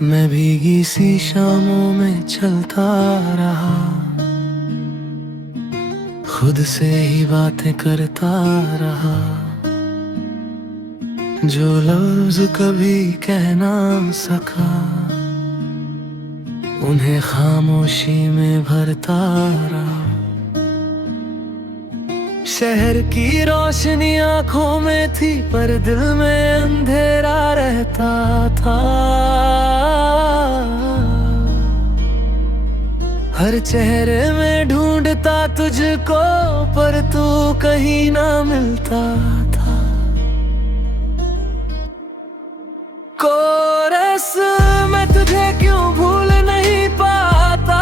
मैं भीगी सी शामों में चलता रहा, खुद से ही बातें करता रहा। जो लफ्ज कभी कह ना सका, उन्हें खामोशी में भरता रहा। शहर की रोशनी आंखों में थी, पर दिल में अंधेरा रहता था। हर चेहरे में ढूंढता तुझको, पर तू कहीं ना मिलता था। कोरस मैं तुझे क्यों भूल नहीं पाता,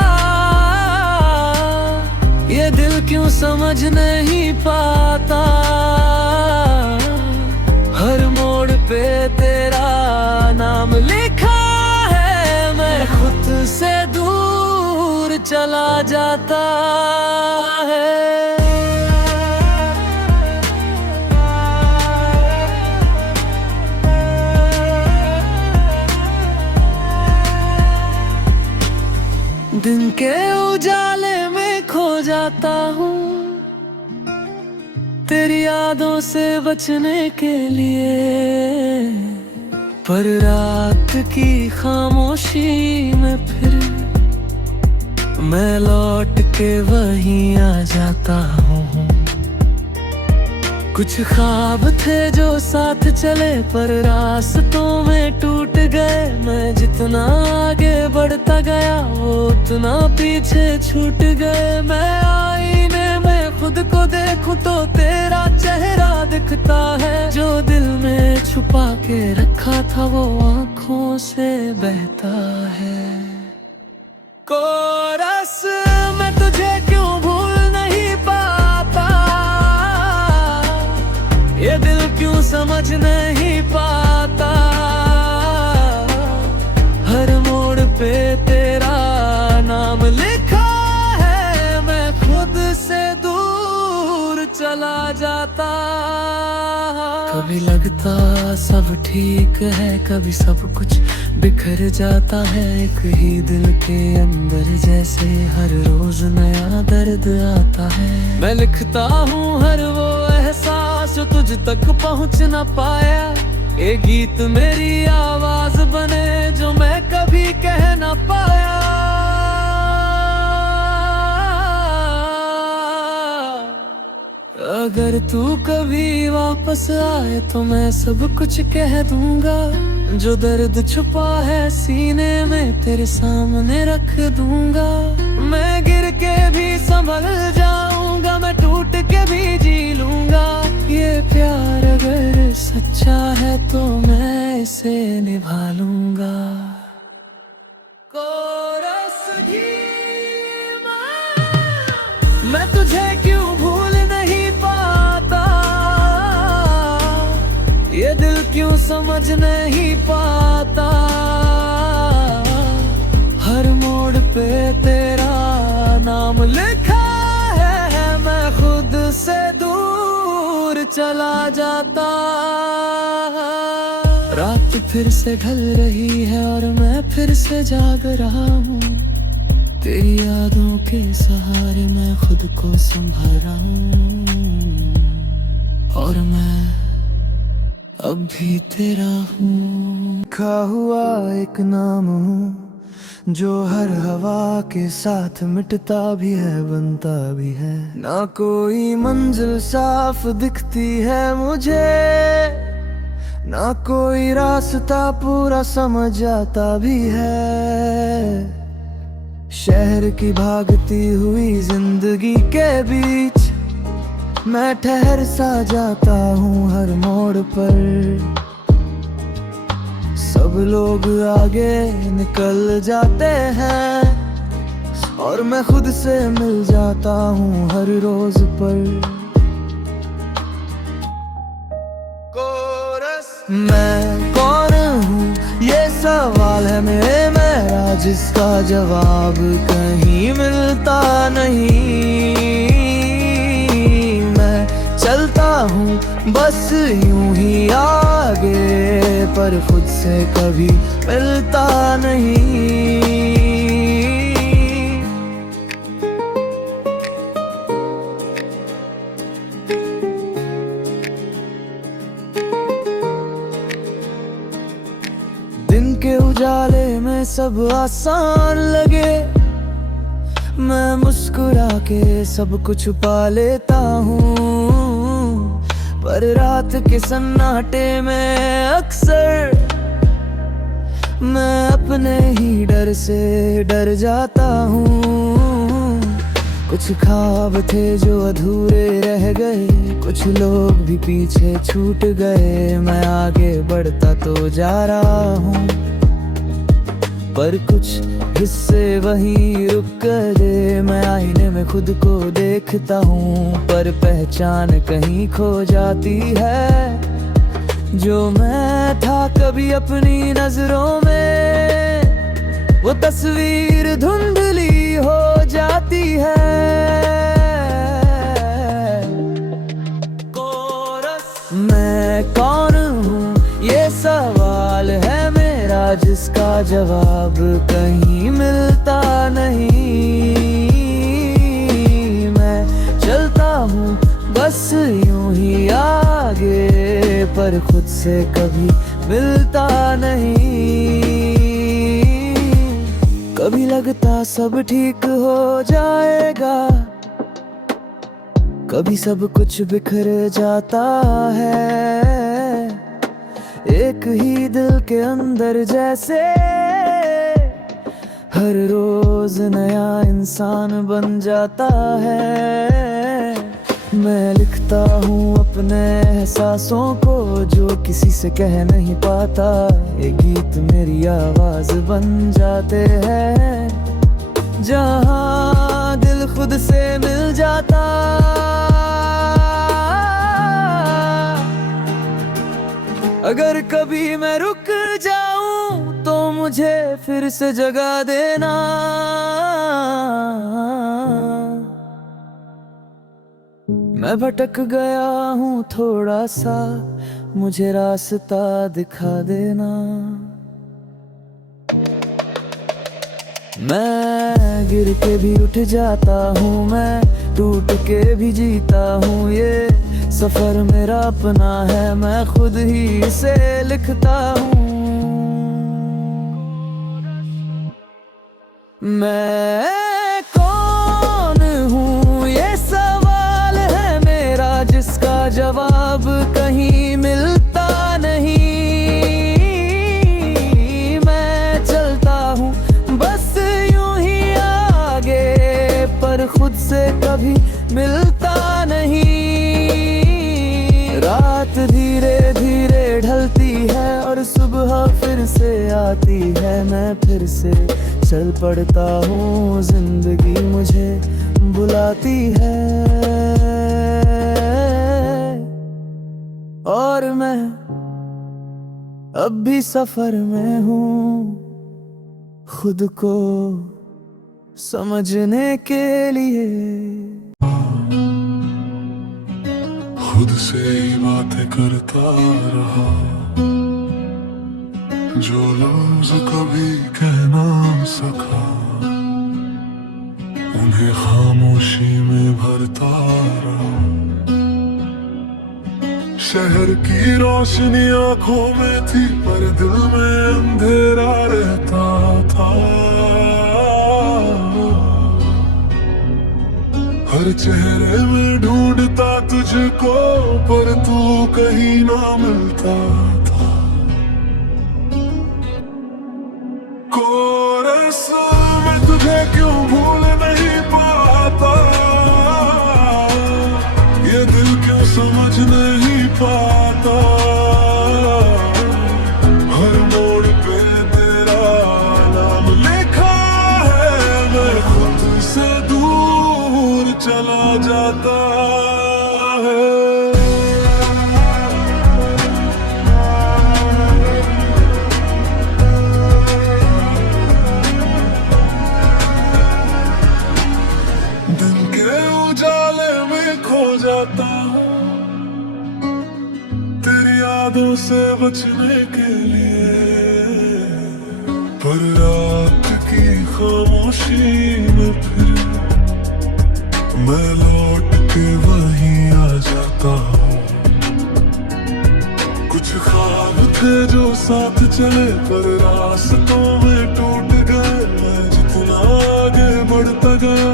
ये दिल क्यों समझ नहीं पाता। हर मोड़ पे तेरा नाम लिखा है, मैं खुद से दूर चला जाता है। दिन के उजाले में खो जाता हूँ, तेरी यादों से बचने के लिए। पर रात की खामोशी में फिर मैं लौट के वहीं आ जाता हूँ। कुछ ख्वाब थे जो साथ चले, पर रास्तों में टूट गए। मैं जितना आगे बढ़ता गया, वो उतना पीछे छूट गए। मैं आईने में खुद को देखूं तो तेरा चेहरा दिखता है। जो दिल में छुपा के रखा था, वो आंखों से बहता है। कोरस मैं तुझे क्यों भूल नहीं पाता, ये दिल क्यों समझ नहीं पाता। हर मोड़ पे तेरा नाम लिखा है, मैं खुद से दूर चला जाता। कभी लगता सब ठीक है, कभी सब कुछ बिखर जाता है। एक ही दिल के अंदर जैसे हर रोज नया दर्द आता है। मैं लिखता हूँ हर वो एहसास जो तुझ तक पहुँच न पाया। ये गीत मेरी आवाज बने जो मैं कभी कह न पाया। अगर तू कभी वापस आए तो मैं सब कुछ कह दूंगा। जो दर्द छुपा है सीने में तेरे सामने रख दूंगा। मैं गिर के भी संभल जाऊंगा, मैं टूट के भी जी लूंगा। ये प्यार अगर सच्चा है तो मैं इसे निभा लूंगा। कोरस धीमा, मैं तुझे क्यों भूल नहीं पाता, ये दिल क्यों समझ नहीं पाता। हर मोड़ पे तेरा नाम लिखा है, मैं खुद से दूर चला जाता। रात फिर से ढल रही है और मैं फिर से जाग रहा हूँ। तेरी यादों के सहारे मैं खुद को संभाल रहा हूँ। और मैं अब भी तेरा हूँ। लिखा हुआ एक नाम हूँ जो हर हवा के साथ मिटता भी है, बनता भी है। ना कोई मंजिल साफ दिखती है मुझे, ना कोई रास्ता पूरा समझ आता भी है। शहर की भागती हुई जिंदगी के बीच मैं ठहर सा जाता हूँ हर मोड़ पर। सब लोग आगे निकल जाते हैं और मैं खुद से मिल जाता हूँ हर रोज पर। कोरस मैं कौन हूँ, ये सवाल है मेरा, जिसका जवाब कहीं मिलता नहीं। चलता हूँ बस यूं ही आगे, पर खुद से कभी मिलता नहीं। दिन के उजाले में सब आसान लगे, मैं मुस्कुरा के सब कुछ पा लेता हूँ, पर रात के सन्नाटे में अक्सर मैं अपने ही डर से डर जाता हूँ। कुछ ख्वाब थे जो अधूरे रह गए, कुछ लोग भी पीछे छूट गए, मैं आगे बढ़ता तो जा रहा हूँ, पर कुछ हिस्से वहीं रुक गए। मैं आईने में खुद को देखता हूँ, पर पहचान कहीं खो जाती है। जो मैं था कभी अपनी नजरों में, वो तस्वीर धुंधली हो जाती है। मैं कौन हूँ ये सवाल है मेरा, जिसका जवाब कहीं मिलता नहीं। मैं चलता हूँ बस यूं ही आगे, पर खुद से कभी मिलता नहीं। कभी लगता सब ठीक हो जाएगा, कभी सब कुछ बिखर जाता है। एक ही दिल के अंदर जैसे हर रोज नया इंसान बन जाता है। मैं लिखता हूँ अपने एहसासों को जो किसी से कह नहीं पाता, ये गीत मेरी आवाज बन जाते हैं। जहाँ दिल खुद से मिल जाता, अगर कभी मैं रुक जाऊं तो मुझे फिर से जगा देना। मैं भटक गया हूँ थोड़ा सा, मुझे रास्ता दिखा देना। मैं गिर के भी उठ जाता हूँ, मैं टूट के भी जीता हूँ, ये सफर मेरा अपना है, मैं खुद ही इसे लिखता हूँ। मैं कौन हूँ ये सवाल है मेरा, जिसका जवाब कहीं मिलता नहीं। मैं चलता हूँ बस यूं ही आगे, पर खुद से कभी मिलता नहीं। रात धीरे धीरे ढलती है और सुबह फिर से आती है, मैं फिर से चल पड़ता हूँ, जिंदगी मुझे बुलाती है। और मैं अब भी सफर में हूँ, खुद को समझने के लिए। खुद से ही बातें करता रहा, जो लफ्ज कभी कह ना सका, उन्हें खामोशी में भरता रहा। शहर की रोशनी आंखों में थी, पर दिल में अंधेरा रहता था। हर चेहरे में ढूंढता तुझको, पर तू कहीं ना मिलता था। कोरस में तुझे क्यों भूल नहीं पाता, ये दिल क्यों समझ नहीं पाता। हर मोड़ पे तेरा नाम लिखा है, मैं खुद से दूर चला जाता है। दिन के उजाले में खो जाता हूँ, से बचने के लिए, पर रात की खामोशी में फिर मैं लौट के वहीं आ जाता हूँ। कुछ ख्वाब थे जो साथ चले पर रास्तों में टूट गए। मैं जितना आगे बढ़ता गया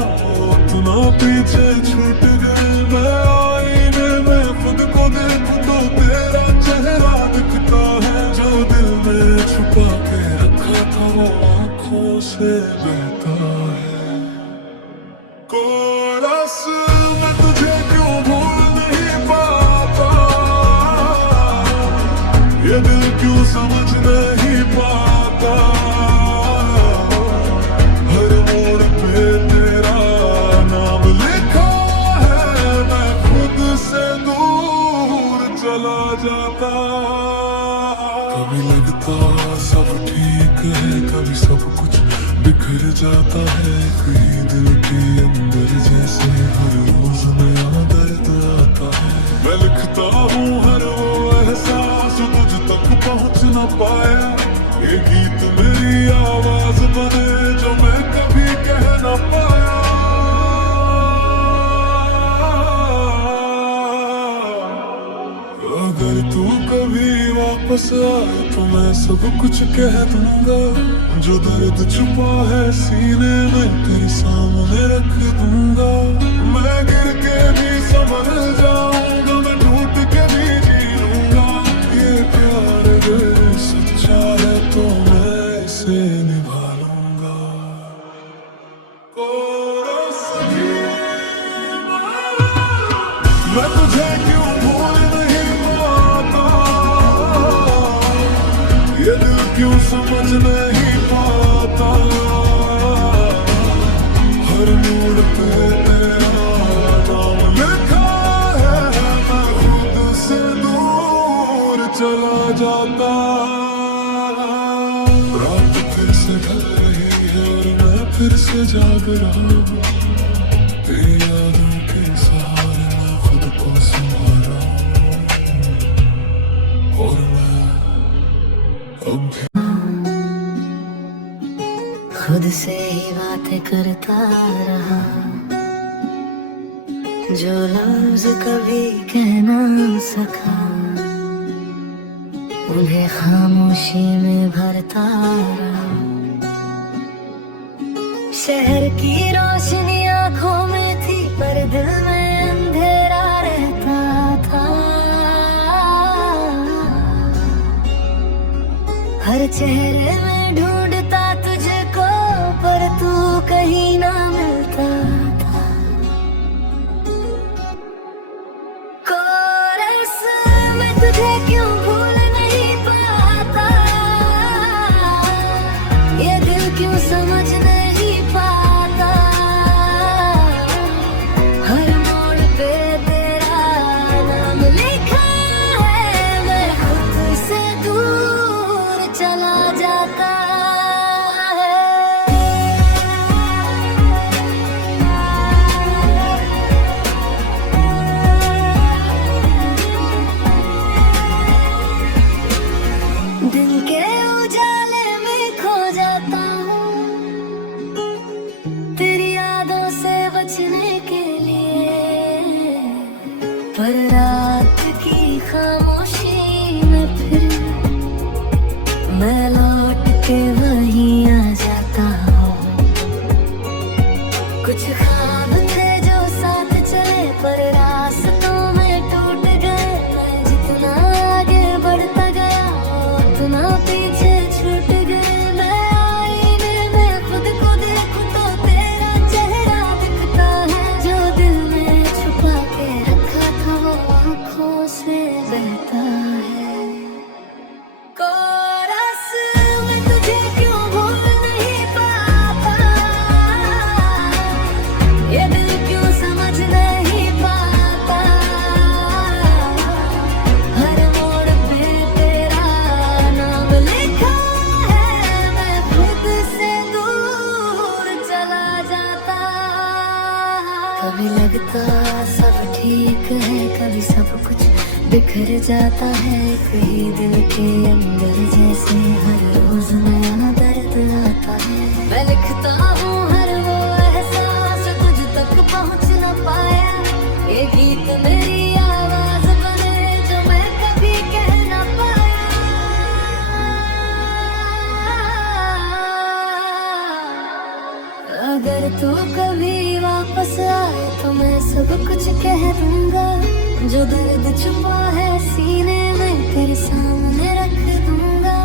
उतना पीछे छूट गए। मैं आईने में खुद को देखूं तो तेरा चेहरा दिखता है, जो दिल में छुपा के रखा था वो आंखों से बहता है। कोरस मैं तुझे क्यों भूल नहीं पाता, ये दिल क्यों समझ नहीं पाता। हर मोड़ पे तेरा नाम लिखा है, मैं खुद से दूर चला जाता। कभी लगता सब ठीक है, कभी सब कुछ बिखर जाता है। कहीं दिल के अंदर जैसे हर रोज नया दर्द आता है। मैं लिखता हूँ हर वो एहसास तुझ तक पहुँच न पाया। ये गीत मेरी आवाज बने जो मैं कभी कह न पाया। अगर तू कभी वापस आए तो मैं सब कुछ कह दूंगा। जो दर्द छुपा है सीने में तेरे सामने रख दूंगा। मैं गिर के भी संभल जाऊंगा, मैं टूट के भी जी लूंगा। ये प्यार अगर सच्चा है तो मैं इसे निभा लूंगा। मैं तुझे क्यों भूल नहीं पाता, ये दिल क्यों समझ नहीं पाता। हर मोड़ पे तेरा नाम लिखा है, मैं खुद से दूर चला जाता। रात फिर से ढल रही है और मैं फिर से जाग रहा हूँ। तेरी यादों के सहारे मैं खुद को संभाला और मैं अब खुद से ही बातें करता रहा, जो लफ्ज कभी कह ना सका उन्हें खामोशी में भरता रहा। शहर की रोशनी आंखों में थी पर दिल में अंधेरा रहता था। हर चेहरे में ढूंढता तुझको पर तू कहीं ना मिलता था। कोरस मैं तुझे क्यों भूल नहीं पाता, ये दिल क्यों समझ नहीं पाता। हर मोड़ पे तेरा नाम लिखा है, मैं खुद से दूर चला जाता है। दिन के उजाले में खो जाता हूँ तेरी यादों से बचने के लिए, पर रात की खामोशी में फिर मैं लौट के वहीं आ जाता हूँ। कुछ ख्वाब थे जो साथ चले पर रास्तों में टूट गए। मैं जितना आगे बढ़ता गया उतना पीछे छूट गए। मैं आईने में खुद को देखूं तो तेरा चेहरा दिखता है, जो दिल में छुपा के रखा था वो आंखों से बहता है। कोरस मैं तुझे क्यों भूल नहीं पाता, ये दिल क्यों समझ नहीं पाता। हर मोड़ पे तेरा नाम लिखा है, मैं खुद से दूर चला जाता। कभी लगता सब ठीक है, कभी सब कुछ बिखर जाता है एक ही दिल के अंदर, जैसे हर रोज नया दर्द आता है। मैं लिखता हूँ हर वो एहसास तुझ तक पहुँच न पाया, ये गीत मेरी आवाज बने जो मैं कभी कह न पाया। अगर तू कभी वापस आए तो मैं सब कुछ कह दूंगा, जो दर्द छुपा है सीने में तेरे सामने रख दूंगा।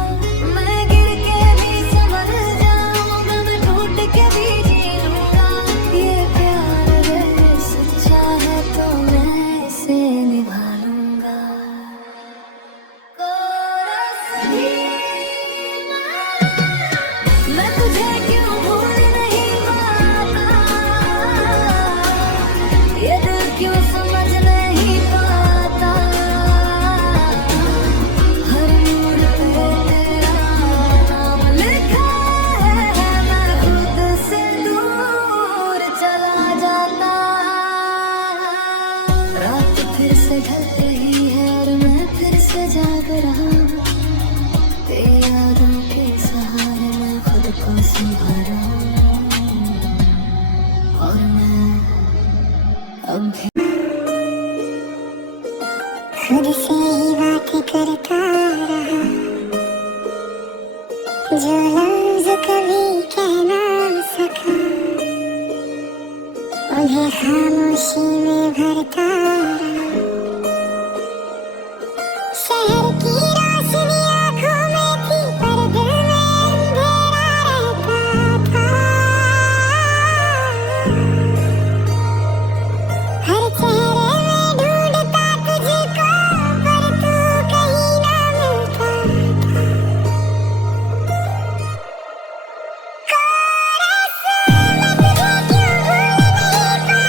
मैं गिर के भी संभल जाऊंगा, मैं टूट के भी जी लूंगा। ये प्यार है सच्चा है तो मैं इसे निभा लूंगा। मैं तुझे क्यों भूल नहीं पाता, ये दिल क्यों समझ नहीं पाता। हर मोड़ पे तेरा नाम लिखा है, मैं खुद से दूर चला जाता। रात फिर से ढल रही है और मैं फिर से जाग रहा हूँ, तेरी यादों के सहारे मैं खुद को संभाल रहा हूँ। और मैं अब भी खुद से ही बात करता रहा, जो लफ्ज कभी कह ना सका, उन्हें खामोशी में भरता रहा। शहर की रोशनी आँखों में थी पर दिल में अंधेरा रहता था। हर चेहरे में ढूंढता तुझको पर तू कहीं ना मिलता था। कोरस मैं तुझे क्यों भूल नहीं पाता,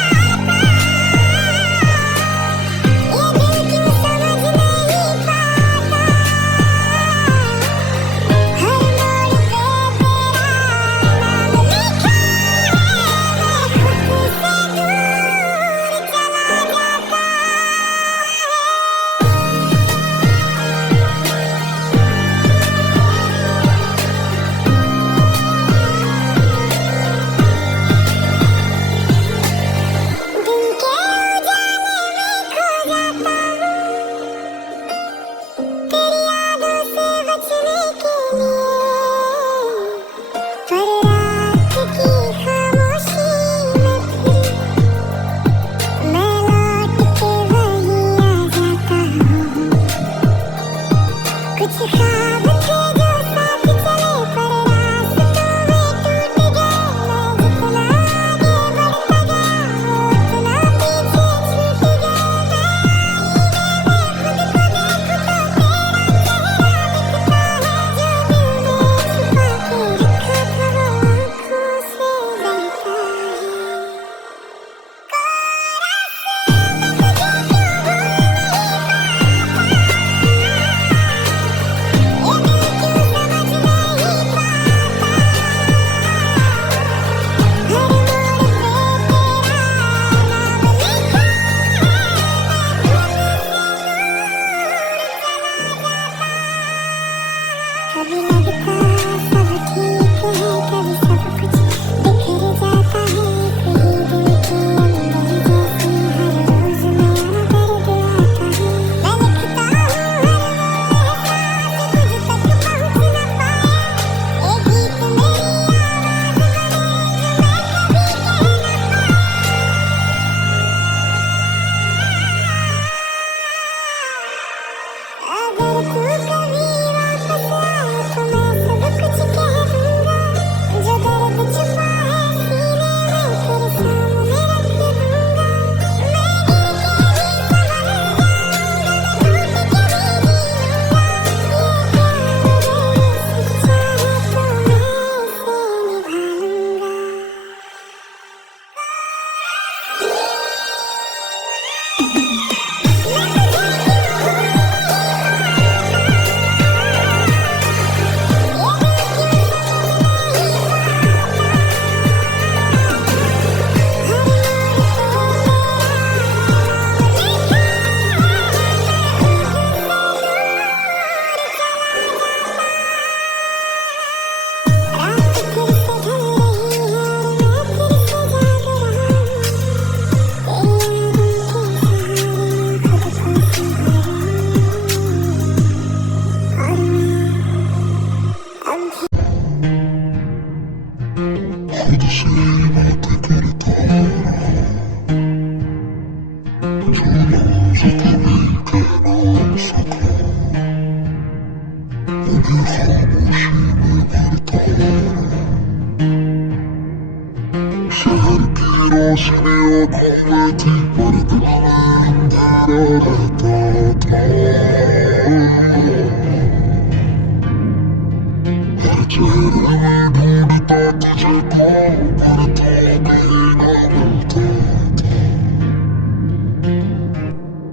रोशनी आँखों में थी पर दिल में अंधेरा रहता था। हर चेहरे में ढूंढता तुझको पर तू कहीं ना मिलता था। और सारा तुझे तुम भूल नहीं पाता, समझ नहीं पाता। देखा तुझसे दूर चला जाता है। खो जाता हूँ तेरी यादों से बचने के लिए, रात की खामोशी में कुछ ख्वाब थे जो साथ चले पर रास्तों में टूट गए। मैं जितना आगे बढ़ता गया उतना पीछे छूट गया। खुद को देखता तेरा चेहरा दिखता है जो दिल में छुपा के रखा था आँखों से बहता है। तेरा साथ तुझे कभी नहीं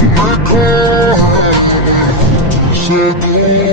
पाता,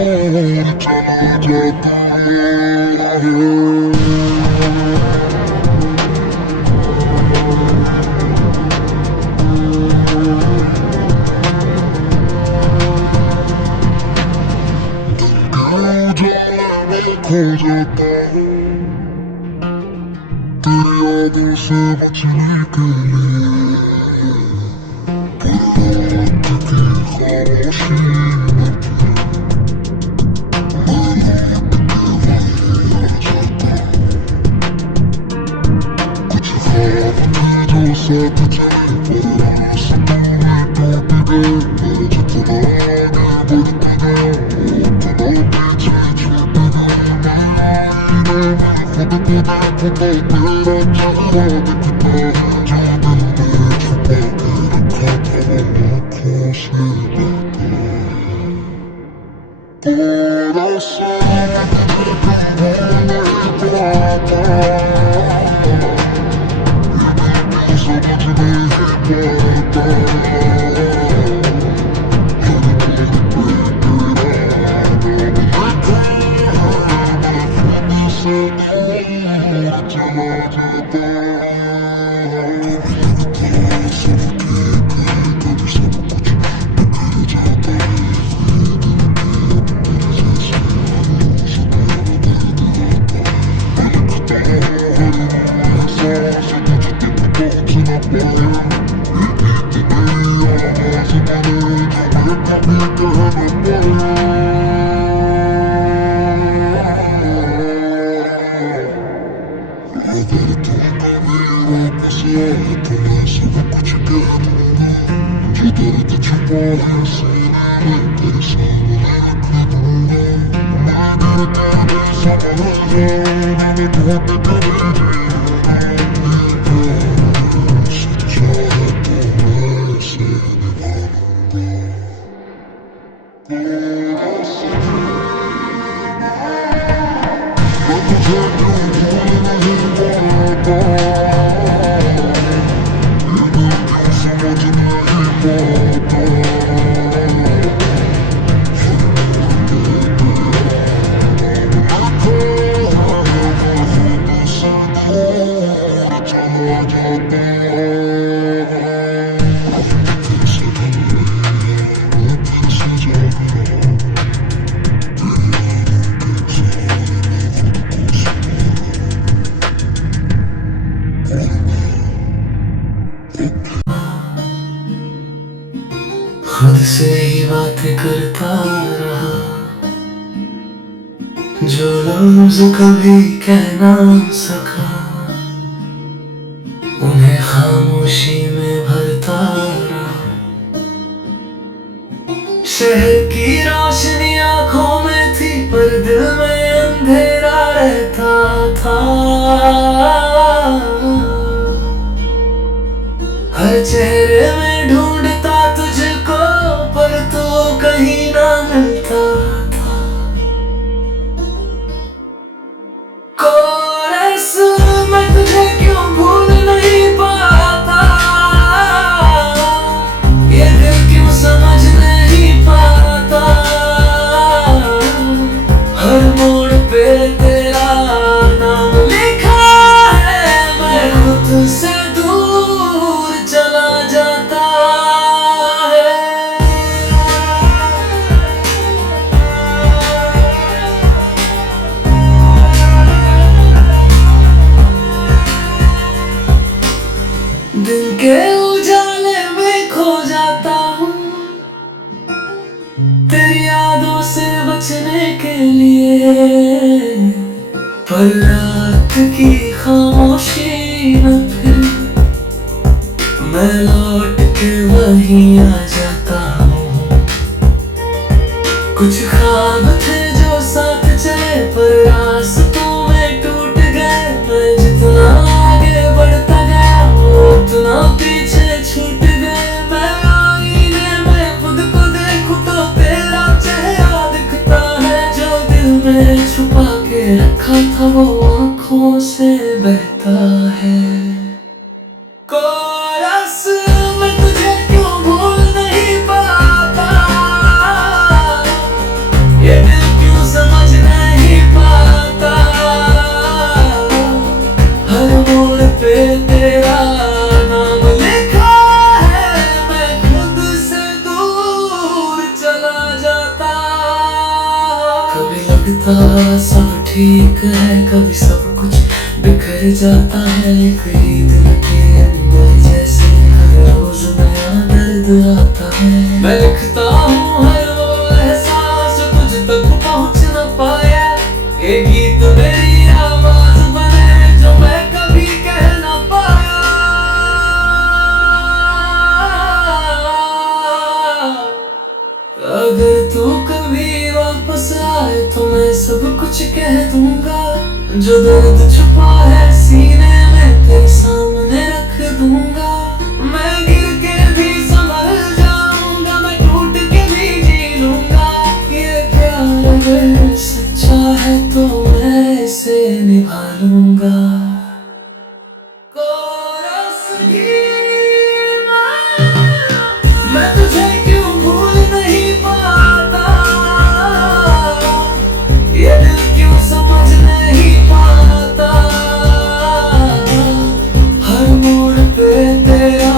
ये दिल क्यों समझ नहीं पाता। तुम्हें सब कुछ कह दूंगा, जो दर्द छुपा है सीने में तेरे सामने रख दूंगा। मैं गिरता नहीं संभलूंगा, मैं ढूंढ कर सच्चा है तो मैं इसे निभाऊंगा। मैं तुझे क्यों भूल नहीं पाता, समझ नहीं पाता। चला जाता खुद से ही बातें करता रहा, जो लफ्ज़ कभी कह ना सका उन्हें खामोशी में भरता रहा। शहर की रोशनी आंखों में थी पर दिल में अंधेरा रहता था। हर चेहरे में ढूंढता तुझको पर तू कहीं ना मिलता था। कोरस मैं तुझे क्यों भूल नहीं पाता, ये दिल क्यों समझ नहीं पाता। हर मोड़ पे तेरा नाम लिखा है, मैं खुद से दूर चला जाता है। दिन के उजाले में खो जाता हूँ तेरी यादों से बचने के लिए, पर रात की खामोशी न फिर मैं लौट के वहीं आ जाता हूँ। कुछ ख्वाब थे जो साथ चले पर रास्तों में टूट गए। मैं जितना आगे बढ़ता गया उतना पीछे छूट गए। मैं आईने में खुद को देखूं तो तेरा चेहरा दिखता है जो दिल में छुपा के रखा था वो आँखों से बहता है। कोरस मैं तुझे क्यों भूल नहीं पाता, ये दिल क्यों समझ नहीं पाता। हर मोड़ पे तेरा नाम लिखा है, मैं खुद से दूर चला जाता। कभी लगता सब ठीक है, कभी सब कुछ बिखर जाता है। कई दिल के अंदर जैसे हर रोज नया दर्द आता है। मैं लिखता हूँ हर वो एहसास जो तुझ तक पहुँच न पाया। ये गीत मेरी आवाज बने जो मैं कभी कह न पाया। अगर तू कभी वापस आए तो मैं सब कुछ कह दूंगा। जो दर्द छुपा है सीने में तेरे सामने रख दूंगा। मैं गिर के भी संभल जाऊंगा, मैं टूट के भी जी लूंगा। ये प्यार अगर सच्चा है तो मैं इसे निभा लूंगा। मैं तुझे क्यों भूल नहीं पाता, ये दिल क्यों समझ नहीं पाता। हर मोड़ पे तेरा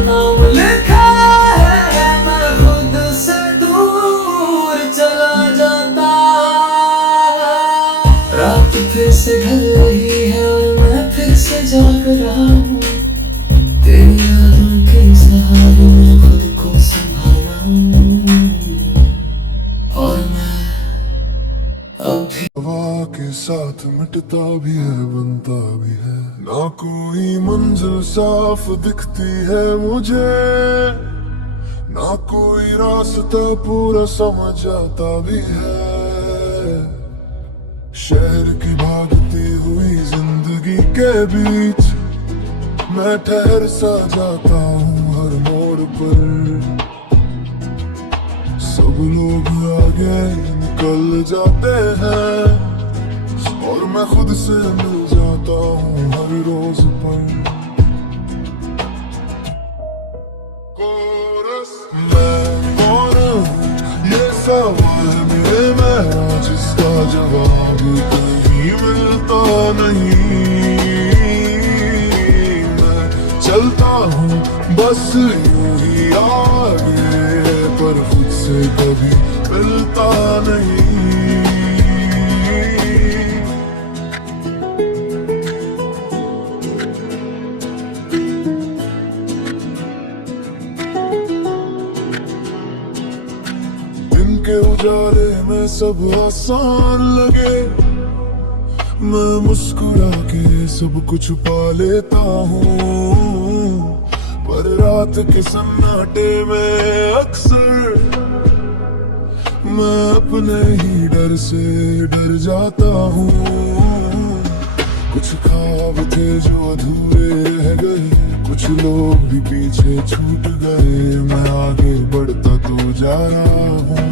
नाम लिखा है, मैं खुद से दूर चला जाता। रात फिर से ढल रही है और मैं फिर से जाग रहा हूँ। तेरी यादों के सहारे मैं खुद को संभाला हूँ। और मैं अब भी हवा के साथ मिटता भी है बनता भी है। ना कोई मंजिल साफ दिखती है मुझे, ना कोई रास्ता पूरा समझ आता भी है। शहर की भागती हुई जिंदगी के बीच मैं ठहर सा जाता हूँ हर मोड़ पर। सब लोग आगे निकल जाते हैं और मैं खुद से मिल जाता हूँ हर रोज पर। कोरस मैं कौन हूँ ये सवाल है मेरे में जिसका जवाब कहीं मिलता नहीं। चलता हूँ बस यूं ही आगे पर खुद से कभी मिलता नहीं। दिन के उजाले में सब आसान लगे, मैं मुस्कुरा के सब कुछ पा लेता हूँ। पर रात के सन्नाटे में अक्सर मैं अपने ही डर से डर जाता हूँ। कुछ ख्वाब थे जो अधूरे रह गए, कुछ लोग भी पीछे छूट गए। मैं आगे बढ़ता तो जा रहा हूँ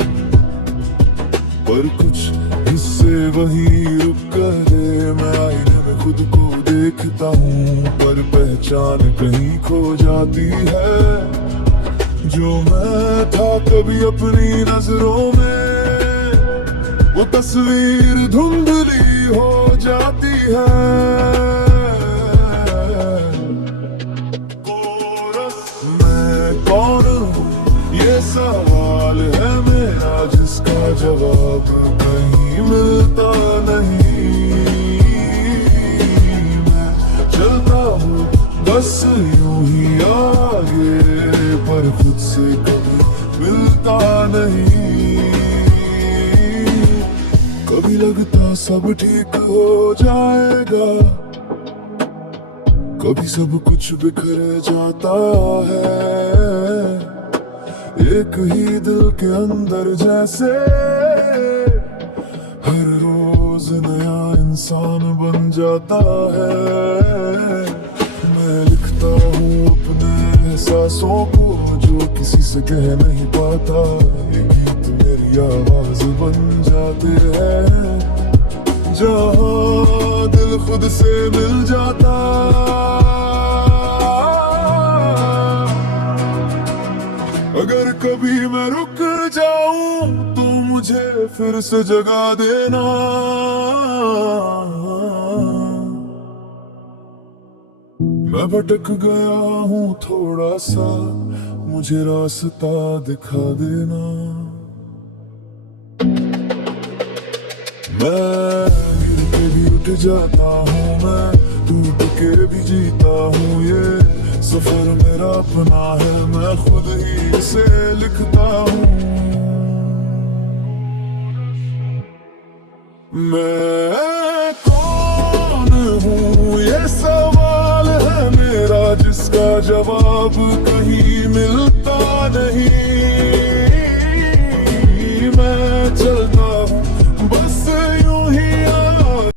पर कुछ हिस्से वहीं रुक गए। मैं आईने में खुद को देखता हूँ पर पहचान कहीं खो जाती है। जो मैं था कभी अपनी नजरों में वो तस्वीर धुंधली हो जाती है। मैं कौन हूँ ये सवाल है मेरा जिसका जवाब कहीं मिलता नहीं। मैं चलता हूँ बस यूं ही आगे पर खुद से कभी मिलता नहीं। कभी लगता सब ठीक हो जाएगा कभी सब कुछ बिखर जाता है एक ही दिल के अंदर जैसे हर रोज नया इंसान बन जाता है मैं लिखता हूँ अपने एहसासों को जो किसी से कह नहीं पाता ये गीत मेरी आवाज बन जाते हैं जहाँ दिल खुद से मिल जाता अगर कभी मैं रुक जाऊं तो मुझे फिर से जगा देना मैं भटक गया हूँ थोड़ा सा मुझे रास्ता दिखा देना मैं गिर के भी उठ जाता हूँ मैं टूट के भी जीता हूँ ये सफर मेरा अपना है मैं खुद ही इसे लिखता हूँ मैं कौन हूँ ये सवाल है मेरा जिसका जवाब